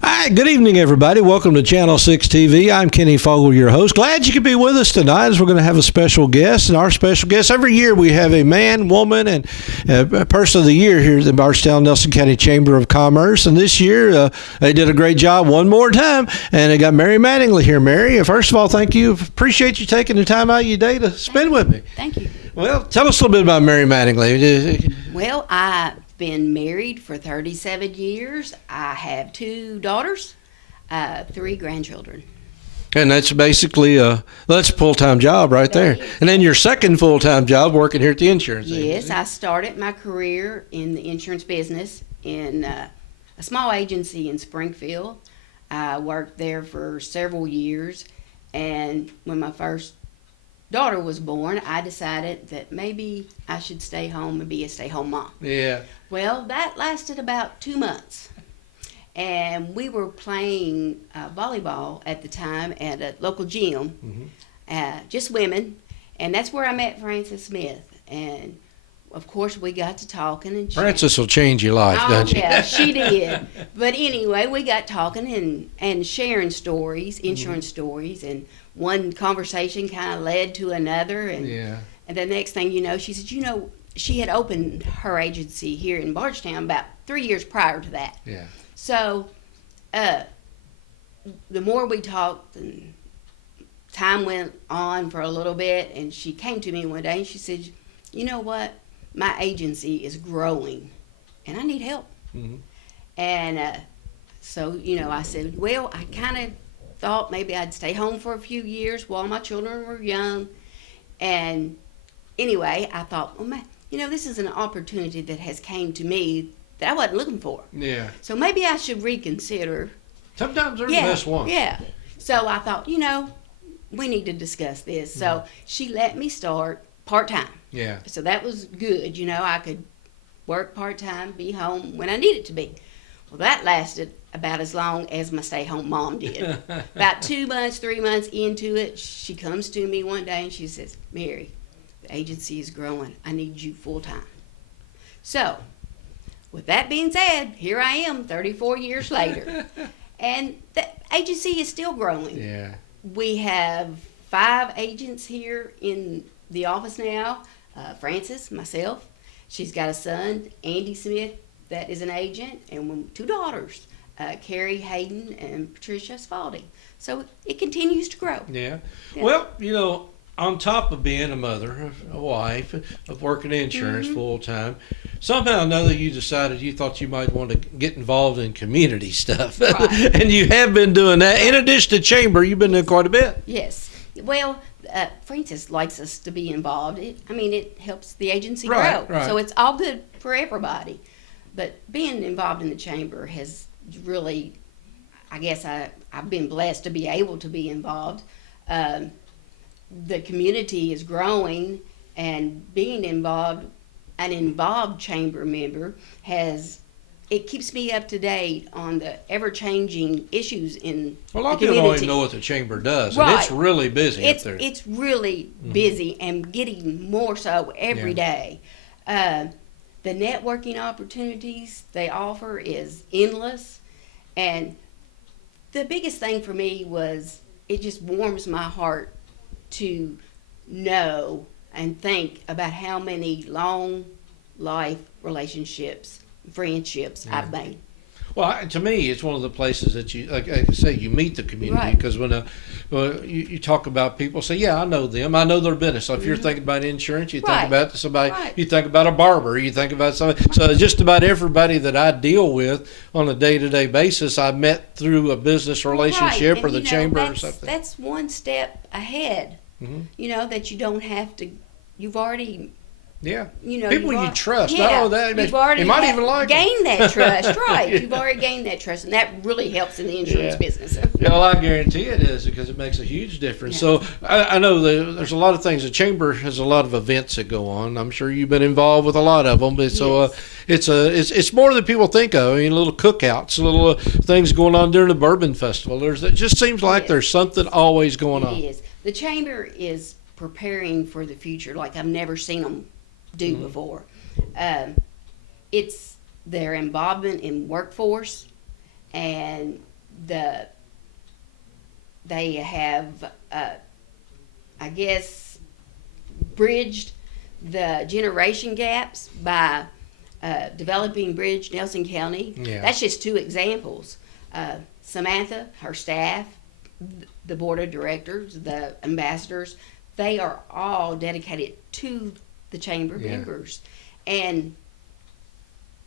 Hi, good evening, everybody. Welcome to Channel 6 TV. I'm Kenny Fogel, your host. Glad you could be with us tonight as we're going to have a special guest. And our special guest, every year we have a man, woman, and a person of the year here at the Bardstown Nelson County Chamber of Commerce. And this year they did a great job one more time. And they got Mary Mattingly here. Mary, first of all, thank you. Appreciate you taking the time out of your day to spend with me. Thank you. Well, tell us a little bit about Mary Mattingly. Well, I've been married for 37 years. I have 2 daughters, 3 grandchildren. And that's basically that's a full-time job right there. And then your second full-time job working here at the insurance agency. Yes, I started my career in the insurance business in a small agency in Springfield. I worked there for several years, and when my first daughter was born, I decided that maybe I should stay home and be a stay-home mom. Yeah. Well, that lasted about 2 months. And we were playing volleyball at the time at a local gym, just women. And that's where I met Frances Smith. And, of course, we got to talking. And Frances will change your life, doesn't she? Yeah, she did. But anyway, we got talking and sharing stories, insurance stories. And one conversation kind of led to another. And the next thing you know, she said, she had opened her agency here in Bardstown about 3 years prior to that. Yeah. So, the more we talked, and time went on for a little bit, and she came to me one day and she said, "You know what? My agency is growing, and I need help." And so, I said, "Well, I kind of thought maybe I'd stay home for a few years while my children were young." And anyway, I thought, "Oh man, this is an opportunity that has came to me that I wasn't looking for. Yeah. So maybe I should reconsider." Sometimes they're the best ones. Yeah. So I thought, we need to discuss this. So she let me start part-time. Yeah. So that was good. I could work part-time, be home when I needed to be. Well, that lasted about as long as my stay-home mom did. About 2 months, 3 months into it, she comes to me one day and she says, "Mary, the agency is growing. I need you full-time." So, with that being said, here I am 34 years later. And the agency is still growing. Yeah. We have 5 agents here in the office now. Frances, myself. She's got a son, Andy Smith, that is an agent, and 2 daughters, Carrie Hayden and Patricia Spalding. So it continues to grow. Yeah. Well, on top of being a mother, a wife, of working insurance full time, somehow or another you decided you thought you might want to get involved in community stuff. Right. And you have been doing that. In addition to chamber, you've been doing quite a bit. Yes. Well, Frances likes us to be involved. It helps the agency grow. Right. So it's all good for everybody. But being involved in the chamber has really, I guess I've been blessed to be able to be involved. The community is growing, and being involved, an involved chamber member it keeps me up to date on the ever-changing issues in the community. Well, a lot of people don't even know what the chamber does, right. And it's really busy up there. It's really busy and getting more so every day. The networking opportunities they offer is endless, and the biggest thing for me was it just warms my heart to know and think about how many long life relationships, friendships I've made. Well, to me, it's one of the places that you, like I say, you meet the community. Because when you talk about people, say, "Yeah, I know them. I know their business." So if you're thinking about insurance, you think about somebody. You think about a barber. You think about somebody. So just about everybody that I deal with on a day-to-day basis, I met through a business relationship or the chamber or something. That's one step ahead. That you don't have to. You've already. Yeah. People you trust. Yeah, Oh, that you've already might even like gained that trust, right? You've already gained that trust, and that really helps in the insurance business. Well, I guarantee it is, because it makes a huge difference. So I know there's a lot of things. The chamber has a lot of events that go on. I'm sure you've been involved with a lot of them. But so it's more than people think of. Little cookouts, little things going on during the bourbon festival. It just seems like there's something always going on. It is. The chamber is preparing for the future like I've never seen them do before. It's their involvement in workforce and they have, I guess, bridged the generation gaps by developing Bridge Nelson County. Yeah. That's just 2 examples. Samantha, her staff, the board of directors, the ambassadors, they are all dedicated to the chamber Yeah. members and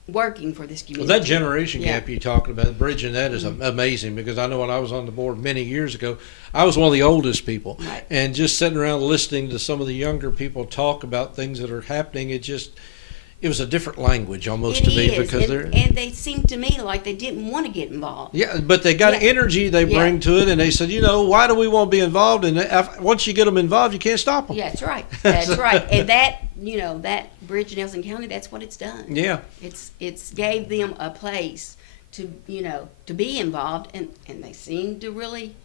working for this community. Well, that generation Yeah. gap you're talking about, bridging that is amazing, because I know when I was on the board many years ago, I was one of the oldest people. Right. And just sitting around listening to some of the younger people talk about things that are happening, it was a different language almost It to me, is, because and they seemed to me like they didn't want to get involved. yeah, but they got Yeah. energy they bring to it, and they said, why do we want to be involved? And once you get them involved, you can't stop them. Yeah, that's right. That's right. And that, that Bridge Nelson County, that's what it's done. Yeah. It's gave them a place to, to be involved, and they seem to really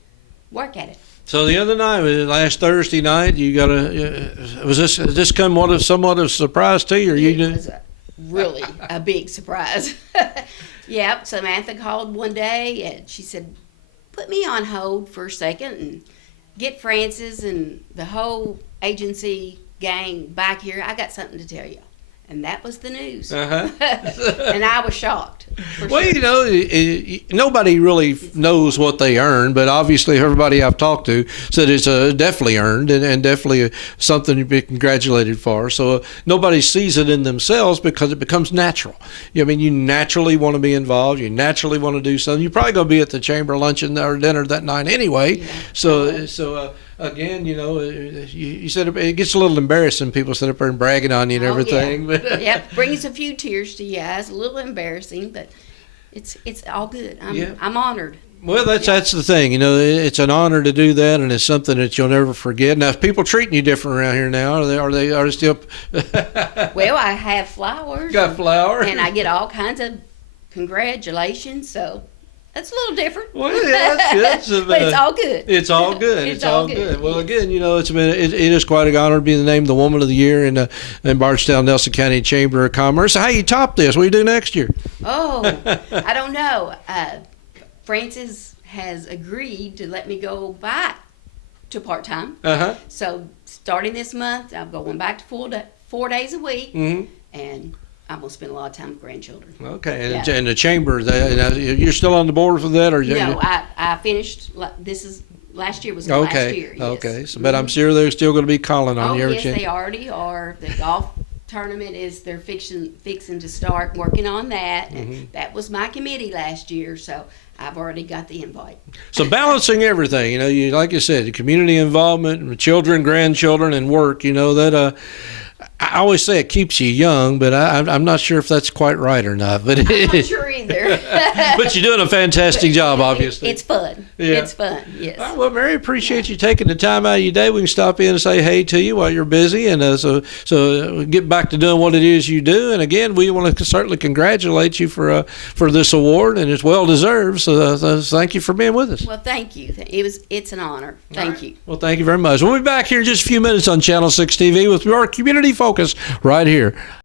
work at it. So the other night, last Thursday night, you got was this come somewhat of a surprise to you, or you It knew? was really a big surprise. Yep, Samantha called one day and she said, put me on hold for a second and get Francis and the whole agency gang back here. I got something to tell you. And that was the news. Uh-huh. And I was shocked. For Well, sure. Nobody really knows what they earn, but obviously everybody I've talked to said it's definitely earned and definitely something to be congratulated for. So nobody sees it in themselves because it becomes natural. I mean, you naturally want to be involved. You naturally want to do something. You're probably going to be at the chamber luncheon or dinner that night anyway. Yeah. Again, you said it gets a little embarrassing. People sit up there and bragging on you and everything. Yeah. But Yep, brings a few tears to your eyes. A little embarrassing, but it's all good. I'm honored. Well, that's the thing. It's an honor to do that, and it's something that you'll never forget. Now, if people treating you different around here now, are they still? Well, I have flowers. Got flowers, and I get all kinds of congratulations. So that's a little different. Well, yeah, that's good. But it's all good. It's all good. It's all good. Well, again, it is quite an honor to be named the Woman of the Year in Bardstown, Nelson County Chamber of Commerce. How you top this? What do you do next year? Oh, I don't know. Francis has agreed to let me go back to part-time. Uh-huh. So starting this month, I'm going back to 4 days a week, Mm-hmm. and I'm going to spend a lot of time with grandchildren. Okay, and, Yeah. and the chamber, you're still on the board for that, or No, I finished, last year was the okay, last year. Yes. okay. So, but I'm sure they're still going to be calling on Oh, you every yes, chance. they already are. The golf tournament they're fixing to start working on that. And Mm-hmm. that was my committee last year, so I've already got the invite. So balancing everything, you like you said, the community involvement, children, grandchildren, and work. I always say it keeps you young, but I'm not sure if that's quite right or not. But I'm not sure either. but you're doing a fantastic job, obviously. It's fun. Yeah. It's fun, yes. All right, well, Mary, appreciate you taking the time out of your day. We can stop in and say hey to you while you're busy, and so get back to doing what it is you do. And again, we want to certainly congratulate you for this award, and it's well deserved. So thank you for being with us. Well, thank you. It's an honor. Thank you. Well, thank you very much. We'll be back here in just a few minutes on Channel 6 TV with your community focus right here